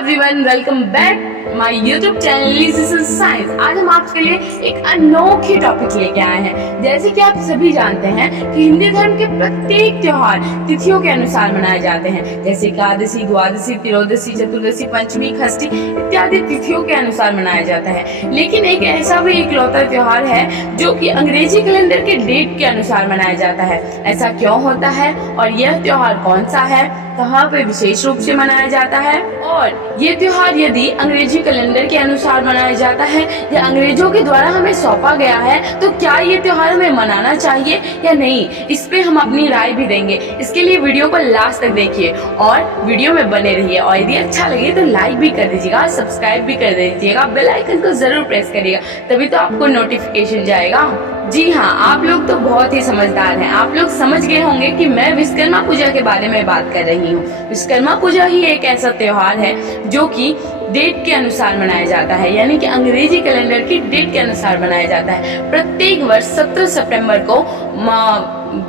Everyone, welcome back my YouTube channel listen science. आज हम आपके लिए एक अनोखे टॉपिक लेके आए हैं। जैसे कि आप सभी जानते हैं कि हिंदू धर्म के प्रत्येक त्योहार तिथियों के अनुसार मनाए जाते हैं, जैसे एकादशी, द्वादशी, त्रयोदशी, चतुर्दशी, पंचमी, षष्ठी इत्यादि तिथियों के अनुसार मनाया जाता है। लेकिन एक ऐसा भी इकलौता त्योहार है जो कि अंग्रेजी कैलेंडर के डेट के अनुसार मनाया जाता है। ऐसा क्यों होता है और यह त्योहार कौन सा है, कहाँ पे विशेष रूप से मनाया जाता है, और ये त्योहार यदि अंग्रेजी कैलेंडर के अनुसार मनाया जाता है या अंग्रेजों के द्वारा हमें सौंपा गया है, तो क्या ये त्योहार हमें मनाना चाहिए या नहीं, इस पे हम अपनी राय भी देंगे। इसके लिए वीडियो को लास्ट तक देखिए और वीडियो में बने रहिए। और यदि अच्छा लगे तो लाइक भी कर दीजिएगा, सब्सक्राइब भी कर दीजिएगा, बेल आइकन को जरूर प्रेस करिएगा, तभी तो आपको नोटिफिकेशन जाएगा। जी हाँ, आप लोग तो बहुत ही समझदार हैं। आप लोग समझ गए होंगे कि मैं विश्वकर्मा पूजा के बारे में बात कर रही हूँ। विश्वकर्मा पूजा ही एक ऐसा त्योहार है जो कि डेट के अनुसार मनाया जाता है, यानी कि अंग्रेजी कैलेंडर की डेट के अनुसार मनाया जाता है। प्रत्येक वर्ष 17 सितंबर को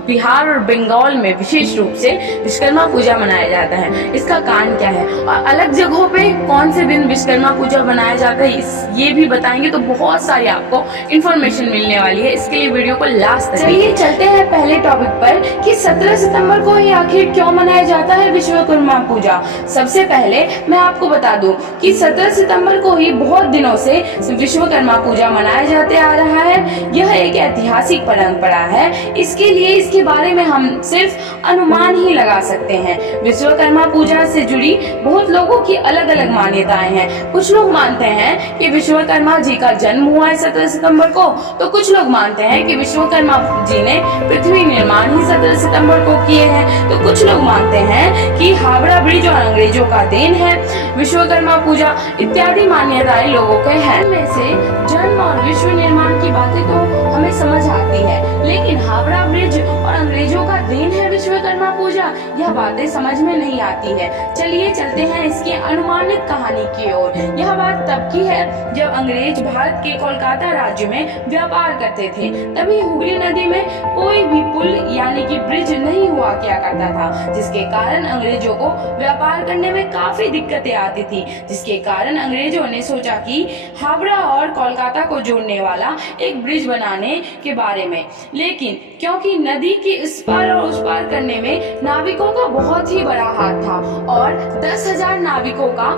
बिहार और बंगाल में विशेष रूप से विश्वकर्मा पूजा मनाया जाता है। इसका कारण क्या है और अलग जगहों पे कौन से दिन विश्वकर्मा पूजा मनाया जाता है, ये भी बताएंगे, तो बहुत सारी आपको इन्फॉर्मेशन मिलने वाली है। इसके लिए वीडियो को लास्ट तक चलिए चलते हैं पहले टॉपिक पर कि 17 सितंबर को ही आखिर क्यों मनाया जाता है विश्वकर्मा पूजा। सबसे पहले मैं आपको बता दूं कि 17 सितंबर को ही बहुत दिनों से विश्वकर्मा पूजा मनाया जाते आ रहा है। यह एक ऐतिहासिक परंपरा है, इसके लिए इसके बारे में हम सिर्फ अनुमान ही लगा सकते हैं। विश्वकर्मा पूजा से जुड़ी बहुत लोगों की अलग अलग मान्यताएं हैं। कुछ लोग मानते हैं कि विश्वकर्मा जी का जन्म हुआ है 17 सितंबर को, तो कुछ लोग मानते हैं कि विश्वकर्मा जी ने पृथ्वी निर्माण ही 17 सितंबर को किए हैं, तो कुछ लोग मानते हैं कि हावड़ा ब्रिज और अंग्रेजों का देन है विश्वकर्मा पूजा इत्यादि मान्यताएं लोगों के हैं। में से जन्म और विश्व निर्माण की बातें तो हमें समझ आती है, लेकिन हावड़ा ब्रिज और अंग्रेजों का देन है विश्वकर्मा पूजा, यह बातें समझ में नहीं आती है। चलिए चलते हैं इसकी अनुमानित कहानी की ओर। यह बात तब की है जब अंग्रेज भारत के कोलकाता राज्य में व्यापार करते थे। तभी हुगली नदी में कोई भी पुल यानी कि ब्रिज नहीं हुआ किया करता था, जिसके कारण अंग्रेजों को व्यापार करने में काफी दिक्कतें आती थी। जिसके कारण अंग्रेजों ने सोचा कि हावड़ा और कोलकाता को जोड़ने वाला एक ब्रिज बनाने के बारे में, लेकिन क्योंकि नदी के इस पार और उस पार करने में नाविकों का बहुत ही बड़ा हाथ था और 10,000 नाविकों का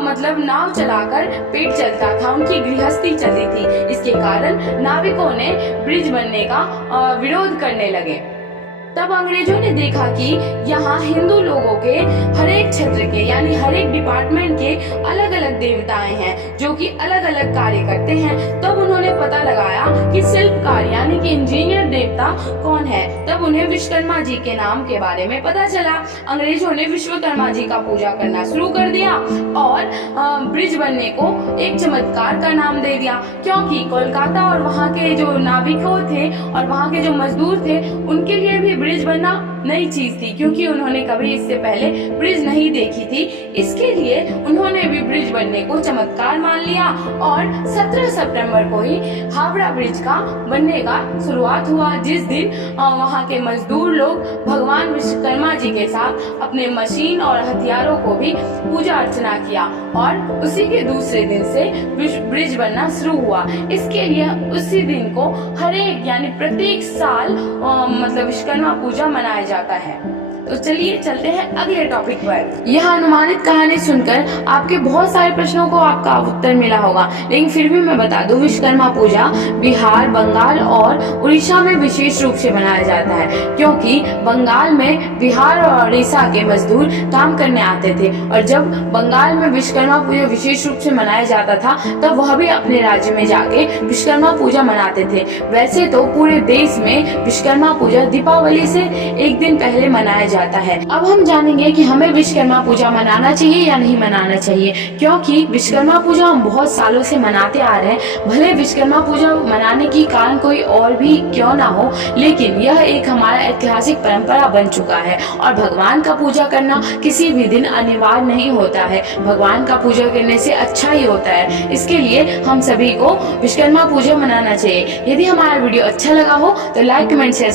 मतलब नाव चलाकर पेट चलता था, उनकी गृहस्थी चलती थी। इसके कारण नाविकों ने ब्रिज बनने का विरोध करने लगे। तब अंग्रेजों ने देखा कि यहाँ हिंदू लोगों के हर एक क्षेत्र के यानी हर एक डिपार्टमेंट के अलग अलग देवताएं हैं जो कि अलग अलग कार्य करते हैं। तब उन्होंने पता लगाया कि शिल्पकार यानी कि इंजीनियर देवता कौन है। तब उन्हें विश्वकर्मा जी के नाम के बारे में पता चला। अंग्रेजों ने विश्वकर्मा जी का पूजा करना शुरू कर दिया और ब्रिज बनने को एक चमत्कार का नाम दे दिया, क्योंकि कोलकाता और वहाँ के जो नाविकों थे और वहाँ के जो मजदूर थे उनके लिए भी ब्रिज बनना नई चीज थी, क्योंकि उन्होंने कभी इससे पहले ब्रिज नहीं देखी थी। इसके लिए उन्होंने भी ब्रिज बनने को चमत्कार मान लिया और 17 सितंबर को ही हावड़ा ब्रिज का बनने का शुरुआत हुआ, जिस दिन वहाँ के मजदूर लोग भगवान विश्वकर्मा जी के साथ अपने मशीन और हथियारों को भी पूजा अर्चना किया और उसी के दूसरे दिन से ब्रिज बनना शुरू हुआ। इसके लिए उसी दिन को हर एक यानी प्रत्येक साल मतलब विश्वकर्मा पूजा मनाया जाता है। तो चलिए चलते हैं अगले टॉपिक पर। यह अनुमानित कहानी सुनकर आपके बहुत सारे प्रश्नों को आपका उत्तर मिला होगा, लेकिन फिर भी मैं बता दूं, विश्वकर्मा पूजा बिहार, बंगाल और उड़ीसा में विशेष रूप से मनाया जाता है, क्योंकि बंगाल में बिहार और उड़ीसा के मजदूर काम करने आते थे और जब बंगाल में विश्वकर्मा पूजा विशेष रूप से मनाया जाता था तब वह भी अपने राज्य में जाके विश्वकर्मा पूजा मनाते थे। वैसे तो पूरे देश में विश्वकर्मा पूजा दीपावली से एक दिन पहले मनाया जाता है। अब हम जानेंगे कि हमें विश्वकर्मा पूजा मनाना चाहिए या नहीं मनाना चाहिए, क्योंकि विश्वकर्मा पूजा हम बहुत सालों से मनाते आ रहे हैं। भले विश्वकर्मा पूजा मनाने की कारण कोई और भी क्यों ना हो, लेकिन यह एक हमारा ऐतिहासिक परंपरा बन चुका है और भगवान का पूजा करना किसी भी दिन अनिवार्य नहीं होता है। भगवान का पूजा करने से अच्छा ही होता है। इसके लिए हम सभी को विश्वकर्मा पूजा मनाना चाहिए। यदि हमारा वीडियो अच्छा लगा हो तो लाइक, कमेंट, शेयर